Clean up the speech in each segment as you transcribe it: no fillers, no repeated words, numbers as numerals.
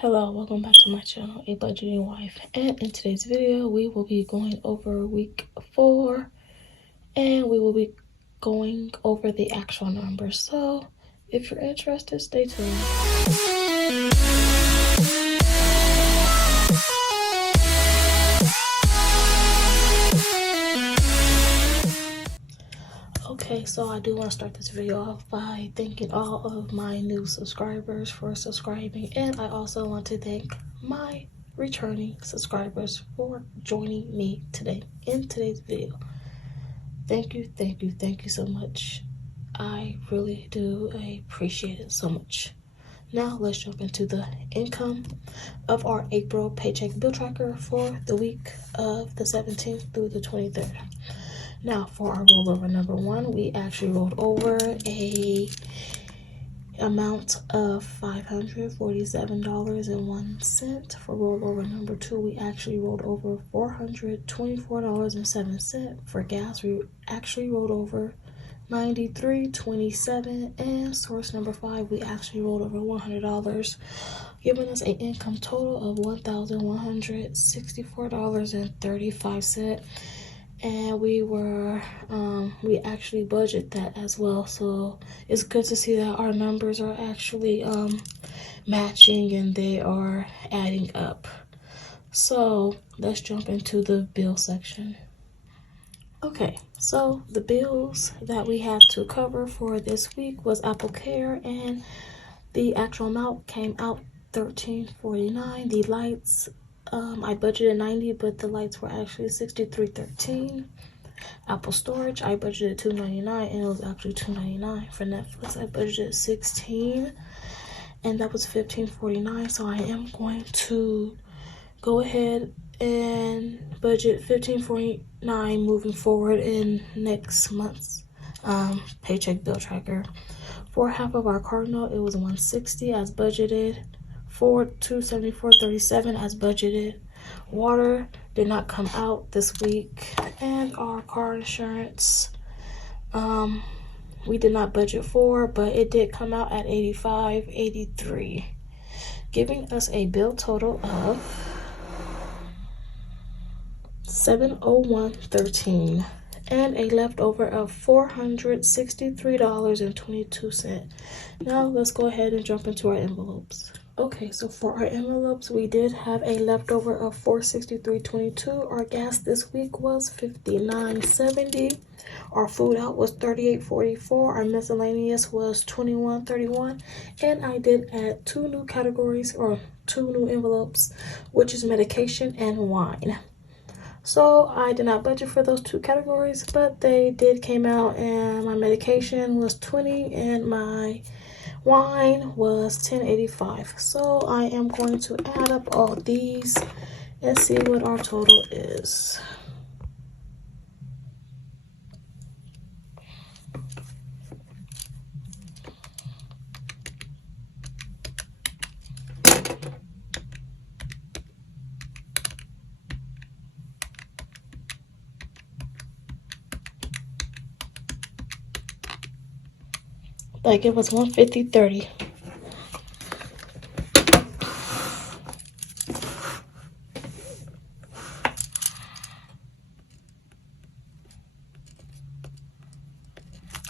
Hello, welcome back to my channel, A Budgeting Wife. And in today's video, we will be going over week 4 and we will be going over the actual numbers. So if you're interested, stay tuned. Okay, so I do want to start this video off by thanking all of my new subscribers for subscribing, and I also want to thank my returning subscribers for joining me today in today's video. Thank you so much. I really do appreciate it so much. Now let's jump into the income of our April paycheck bill tracker for the week of the 17th through the 23rd. Now for our rollover number 1, we actually rolled over a amount of $547.01. For rollover number 2, we actually rolled over $424.07. For gas, we actually rolled over $93.27, and source number 5, we actually rolled over $100, giving us an income total of $1,164.35. And we actually budget that as well, so it's good to see that our numbers are actually matching and they are adding up. So let's jump into the bill section. Okay, so the bills that we have to cover for this week was Apple Care, and the actual amount came out $13.49. The lights, I budgeted $90, but the lights were actually $63.13. Apple Storage, I budgeted $2.99, and it was actually $2.99. For Netflix, I budgeted $16, and that was $15.49. So I am going to go ahead and budget $15.49 moving forward in next month's paycheck bill tracker. For half of our car note, it was $160 as budgeted. For $274.37 as budgeted. Water did not come out this week, and our car insurance we did not budget for, but it did come out at $85.83, giving us a bill total of $701.13 and a leftover of $463.22. Now let's go ahead and jump into our envelopes. Okay, so for our envelopes, we did have a leftover of $463.22. Our gas this week was $59.70. Our food out was $38.44. Our miscellaneous was $21.31. And I did add 2 new categories, or 2 new envelopes, which is medication and wine. So I did not budget for those 2 categories, but they did came out, and my medication was $20 and my wine was $10.85. So I am going to add up all these and see what our total is. Like it was $150.30.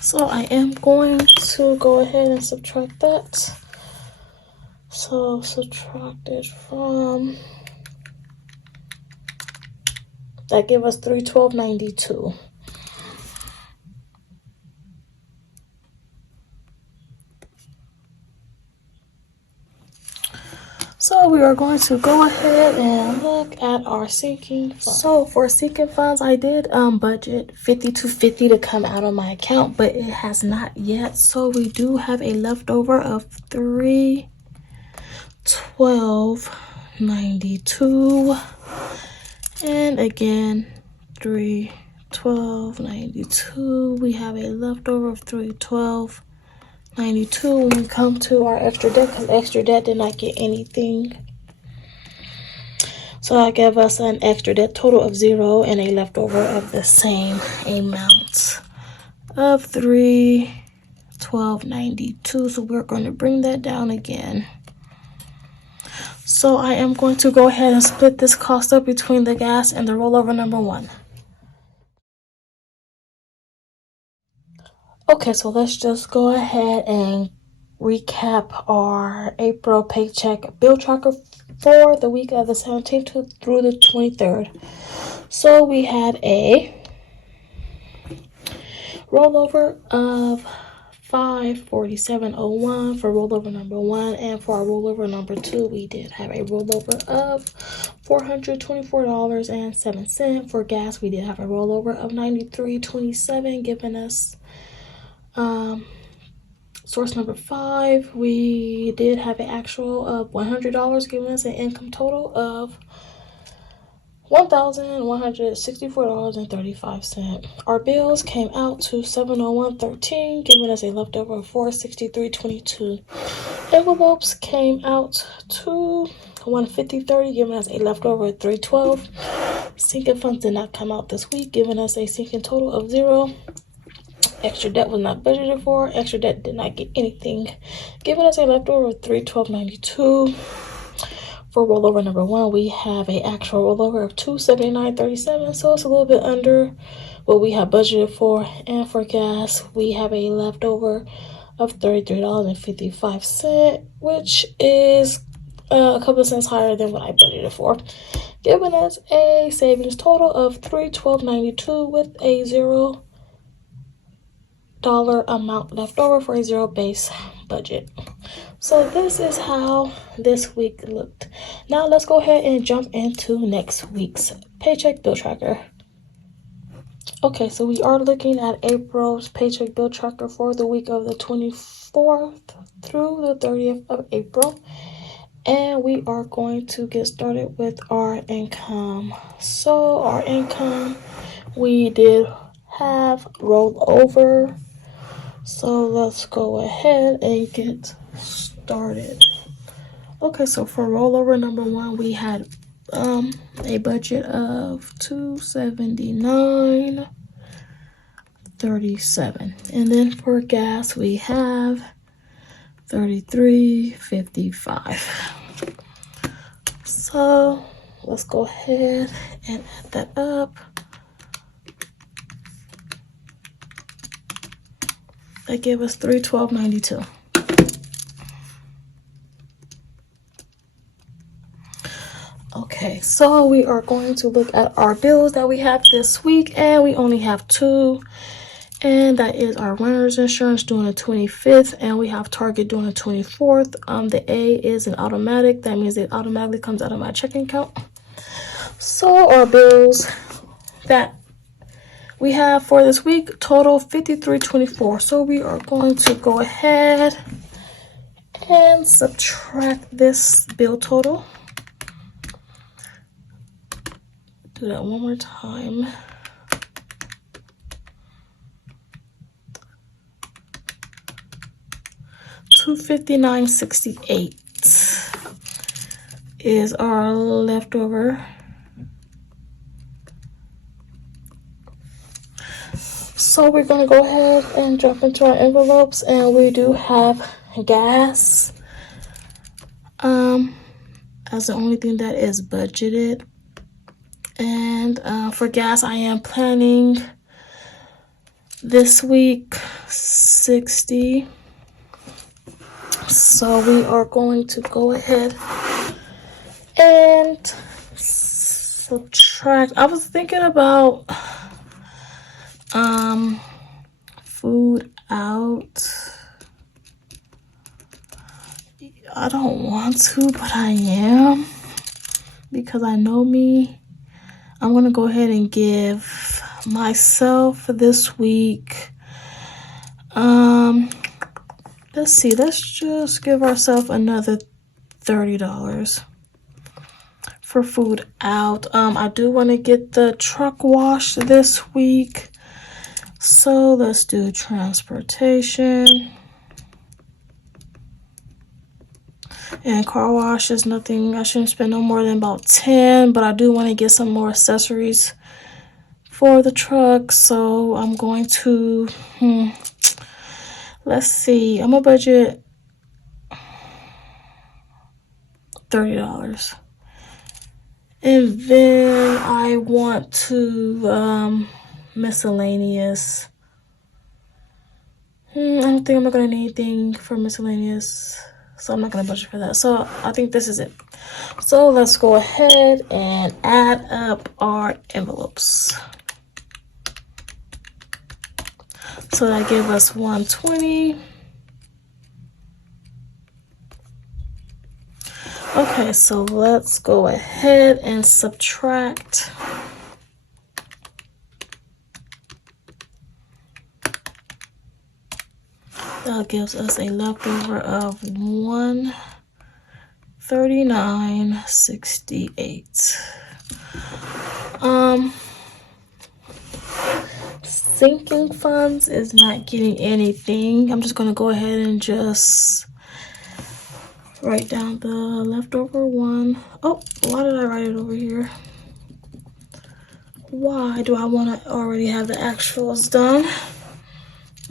So I am going to go ahead and subtract that. So subtracted from, that gave us $312.92. So we are going to go ahead and look at our sinking funds. So for sinking funds, I did budget $50 to come out of my account, but it has not yet. So we do have a leftover of $312.92, and again $312.92. We have a leftover of $312.92 when we come to our extra debt, because extra debt did not get anything. So that gave us an extra debt total of 0 and a leftover of the same amount of $312.92. So we're going to bring that down again. So I am going to go ahead and split this cost up between the gas and the rollover number 1. Okay, so let's just go ahead and recap our April paycheck bill tracker for the week of the 17th through the 23rd. So we had a rollover of $547.01 for rollover number 1, and for our rollover number 2, we did have a rollover of $424.07. For gas, we did have a rollover of $93.27, giving us source number 5. We did have an actual of $100, giving us an income total of $1,164.35. Our bills came out to $701.13, giving us a leftover of $463.22. Envelopes came out to $150.30, giving us a leftover of $312. Sinking funds did not come out this week, giving us a sinking total of 0. Extra debt was not budgeted for. Extra debt did not get anything, giving us a leftover of $312.92. For rollover number 1, we have an actual rollover of $279.37, so it's a little bit under what we have budgeted for. And for gas, we have a leftover of $33.55, which is a couple of cents higher than what I budgeted for, giving us a savings total of $312.92 with a $0 amount left over for a 0 base budget. So this is how this week looked. Now let's go ahead and jump into next week's paycheck bill tracker. Okay, so we are looking at April's paycheck bill tracker for the week of the 24th through the 30th of April. And we are going to get started with our income. So our income, we did have rollover. So let's go ahead and get started. Okay, so for rollover number 1, we had a budget of $279.37, and then for gas we have $33.55. So let's go ahead and add that up. That gave us $312.92. Okay, so we are going to look at our bills that we have this week, and we only have 2, and that is our renter's insurance doing the 25th, and we have Target doing the 24th. The A is an automatic. That means it automatically comes out of my checking account. So our bills that we have for this week total $53.24. So we are going to go ahead and subtract this bill total. Do that one more time. $259.68 is our leftover. So we're going to go ahead and jump into our envelopes, and we do have gas as the only thing that is budgeted. And for gas, I am planning this week 60. So we are going to go ahead and subtract. I was thinking about food out. I don't want to, but I am, because I know me. I'm gonna go ahead and give myself this week, let's see, let's just give ourselves another $30 for food out. I do want to get the truck washed this week, so let's do transportation. And car wash is nothing. I shouldn't spend no more than about 10, but I do want to get some more accessories for the truck. So I'm going to, let's see, I'm gonna budget $30. And then I want to miscellaneous. I don't think I'm gonna need anything for miscellaneous, so I'm not gonna budget for that. So I think this is it. So let's go ahead and add up our envelopes. So that gives us 120. Okay, so let's go ahead and subtract. That gives us a leftover of 139.68. Sinking funds is not getting anything. I'm just gonna go ahead and just write down the leftover one. Oh, why did I write it over here? Why do I want to already have the actuals done?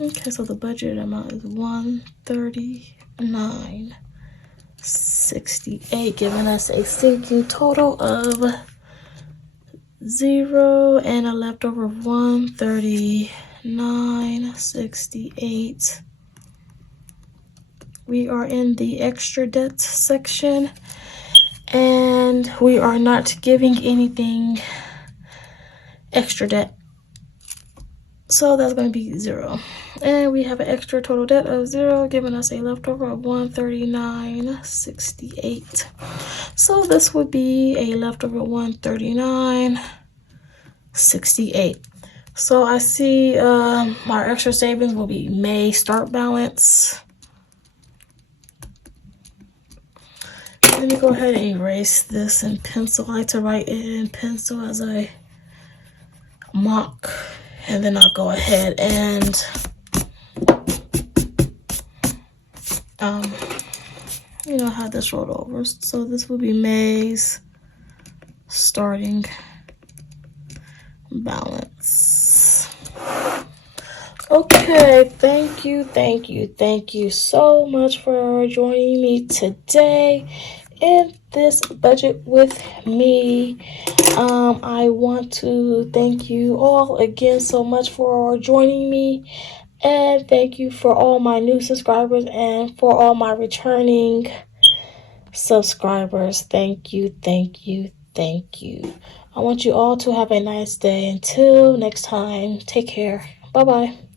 Okay, so the budget amount is 139.68, giving us a sinking total of 0 and a leftover of 139.68. We are in the extra debt section, and we are not giving anything extra debt. So that's going to be 0. And we have an extra total debt of 0, giving us a leftover of 139.68. So this would be a leftover 139.68. So I see our extra savings will be May start balance. Let me go ahead and erase this in pencil. I like to write it in pencil as I mock, and then I'll go ahead and have this rolled over. So this will be May's starting balance. Okay, thank you so much for joining me today in this budget with me. I want to thank you all again so much for joining me, and thank you for all my new subscribers and for all my returning subscribers. Thank you. I want you all to have a nice day. Until next time, take care. Bye-bye.